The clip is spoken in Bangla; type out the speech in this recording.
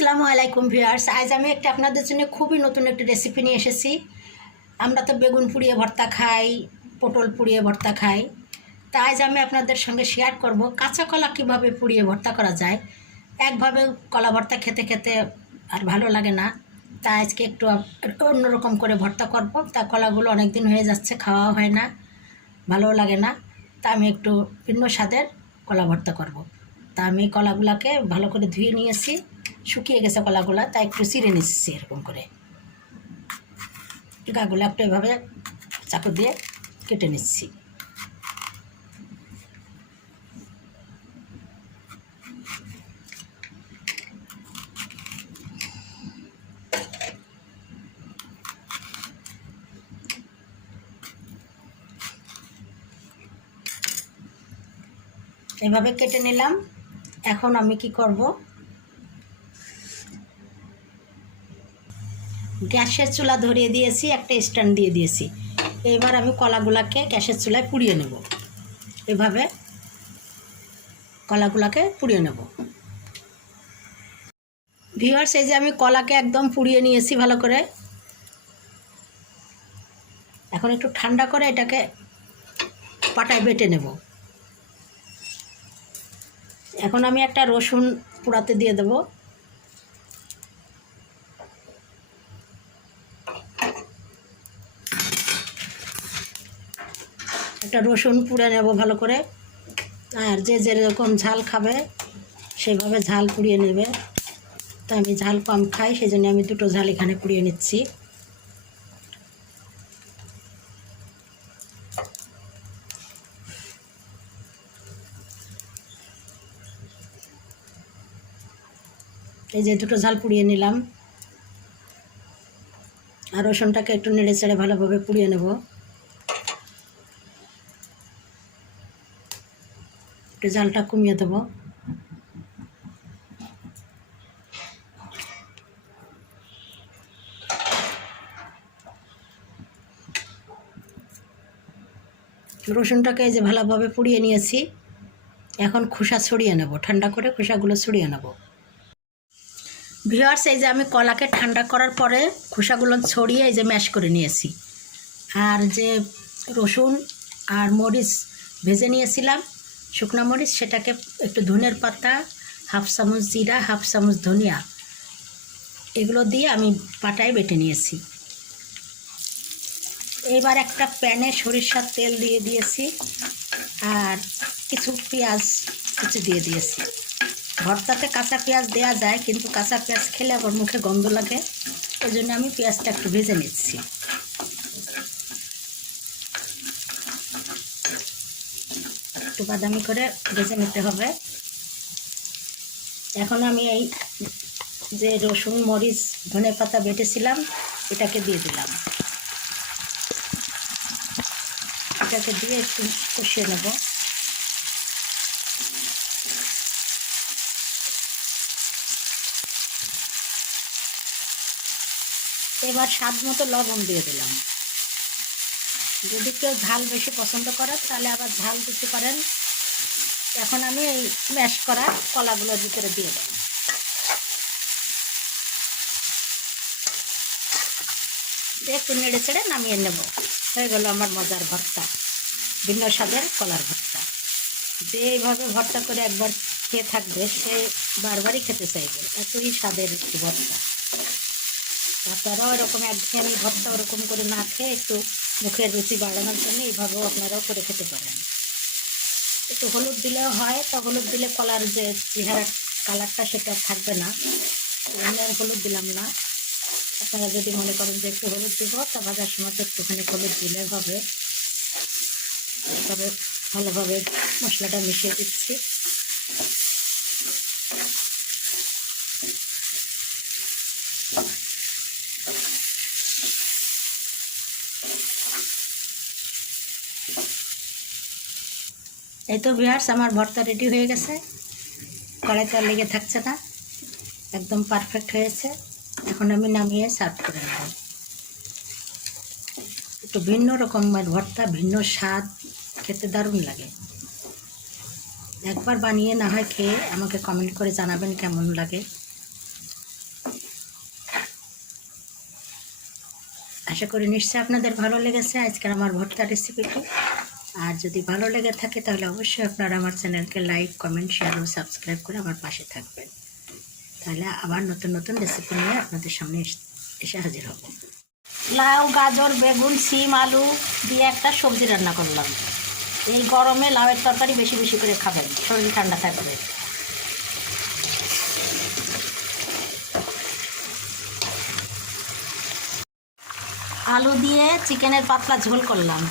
আসসালামু আলাইকুম ভিউয়ার্স। আজ আমি একটা আপনাদের জন্য খুবই নতুন একটা রেসিপি নিয়ে এসেছি। আমরা তো বেগুন পুড়িয়ে ভর্তা খাই, পটল পুড়িয়ে ভর্তা খাই। তা আজ আমি আপনাদের সঙ্গে শেয়ার করব কাঁচা কলা কীভাবে পুড়িয়ে ভর্তা করা যায়। একভাবে কলা ভর্তা খেতে খেতে আর ভালো লাগে না। তা আজকে একটু অন্যরকম করে ভর্তা করব। তা কলাগুলো অনেক দিন হয়ে যাচ্ছে খাওয়া হয় না ভালো লাগে না। তা আমি একটু ভিন্ন স্বাদের কলা ভর্তা করব। তা আমি কলাগুলাকে ভালো করে ধুয়ে নিয়েছি। শুকিয়ে গেছে কলাগুলা তাই একটু চিড়ে নিচ্ছি এরকম করে। গাগুলো একটু এভাবে চাকু দিয়ে কেটে নিচ্ছি। এভাবে কেটে নিলাম। এখন আমি কি করব? গ্যাসের চুলা ধরিয়ে দিয়েছি, একটা স্ট্যান্ড দিয়ে দিয়েছি। এইবার আমি কলাগুলাকে গ্যাসের চুলায় পুড়িয়ে নেব। এভাবে কলাগুলাকে পুড়িয়ে নেব। ভিউয়ার্স, এই যে আমি কলাকে একদম পুড়িয়ে নিয়েছি ভালো করে। এখন একটু ঠান্ডা করে এটাকে পাটায় বেটে নেব। এখন আমি একটা রসুন পোড়াতে দিয়ে দেবো। একটা রসুন পুড়ে নেব ভালো করে। আর যে যেরকম ঝাল খাবে, সেভাবে ঝাল পুড়িয়ে নেবে। তো আমি ঝাল কম খাই সেই জন্য আমি দুটো ঝাল এখানে পুড়িয়ে নিচ্ছি। এই যে দুটো ঝাল পুড়িয়ে নিলাম। আর রসুনটাকে একটু নেড়ে চেড়ে ভালোভাবে পুড়িয়ে নেব। একটু জালটা কমিয়ে দেবো। রসুনটাকে যে ভালোভাবে পুড়িয়ে নিয়েছি। এখন খোসা ছড়িয়ে নেব, ঠান্ডা করে খোসাগুলো ছড়িয়ে নেব। ভিওয়ার্স এই যে আমি কলাকে ঠান্ডা করার পরে খোসাগুলো ছড়িয়ে এই যে ম্যাশ করে নিয়েছি। আর যে রসুন আর মরিচ ভেজে নিয়েছিলাম শুকনো মরিচ, সেটাকে একটু ধনের পাতা, হাফ চামচ জিরা, হাফ চামচ ধনিয়া, এগুলো দিয়ে আমি পাটায় বেটে নিয়েছি। এবার একটা প্যানে সরিষার তেল দিয়ে দিয়েছি আর কিছু পেঁয়াজ কিছু দিয়ে দিয়েছি। ভর্তাতে কাঁচা পেঁয়াজ দেওয়া যায়, কিন্তু কাঁচা পেঁয়াজ খেলে আবার মুখে গন্ধ লাগে, ওই জন্য আমি পেঁয়াজটা একটু ভেজে নিচ্ছি। একটু বাদামি করে ভেজে নিতে হবে। এখন আমি এই যে রসুন, মরিচ, ধনে পাতা বেটেছিলাম, এটাকে দিয়ে দিলাম। এটাকে দিয়ে একটু কষিয়ে নেব। এবার স্বাদ মতো লবণ দিয়ে দিলাম। যদি কেউ ঝাল বেশি পছন্দ করে, তাহলে আবার ঝাল দিতে পারেন। এখন আমি এই ম্যাশ করা কলাগুলোর ভিতরে দিয়ে দেবো। একটু নেড়ে চেড়ে নামিয়ে নেব। হয়ে গেল আমার মজার ভর্তা, ভিন্ন স্বাদের কলার ভর্তা। যে এইভাবে ভর্তা করে একবার খেয়ে থাকবে, সে বারবারই খেতে চাইবে। এতই স্বাদের একটি ভর্তা। আপনারাও এরকম একঘেয়েমি ভর্তা ওরকম করে না খেয়ে একটু মুখের রুচি বাড়ানোর জন্য এইভাবেও আপনারাও করে খেতে পারেন। একটু হলুদ দিলেও হয়, তা হলুদ দিলে কলার যে চেহারা কালারটা সেটা থাকবে না। আমি আর হলুদ দিলাম না। আপনারা যদি মনে করেন যে একটু হলুদ দিব, তা ভাজার সময় তো একটুখানি হলুদ দিলে হবে। তবে ভালোভাবে মশলাটা মিশিয়ে দিচ্ছি। এই তো বিহার্স আমার ভর্তা রেডি হয়ে গেছে। কড়াইতে আর লেগে থাকছে না। একদম পারফেক্ট হয়েছে। এখন আমি নামিয়ে সার্ভ করে নেব। একটু ভিন্ন রকমের ভর্তা, ভিন্ন স্বাদ, খেতে দারুণ লাগে। একবার বানিয়ে না হয় খেয়ে আমাকে কমেন্ট করে জানাবেন কেমন লাগে। আশা করি নিশ্চয়ই আপনাদের ভালো লেগেছে আজকের আমার ভর্তা রেসিপিটি আর যদি ভালো লেগে থাকে তাহলে অবশ্যই আপনারা আমার চ্যানেলকে লাইক কমেন্ট শেয়ার ও সাবস্ক্রাইব করে আমার পাশে থাকবেন। তাহলে আবার নতুন নতুন রেসিপি নিয়ে আপনাদের সামনে এস- হাজির হব। লাউ, গাজর, বেগুন সিম আলু দিয়ে একটা সবজি রান্না করলাম। এই গরমে লাউয়ের তরকারি বেশি বেশি করে খাবেন, শরীর ঠান্ডা থাকবে। আলু দিয়ে চিকেনের পাতলা ঝোল করলাম।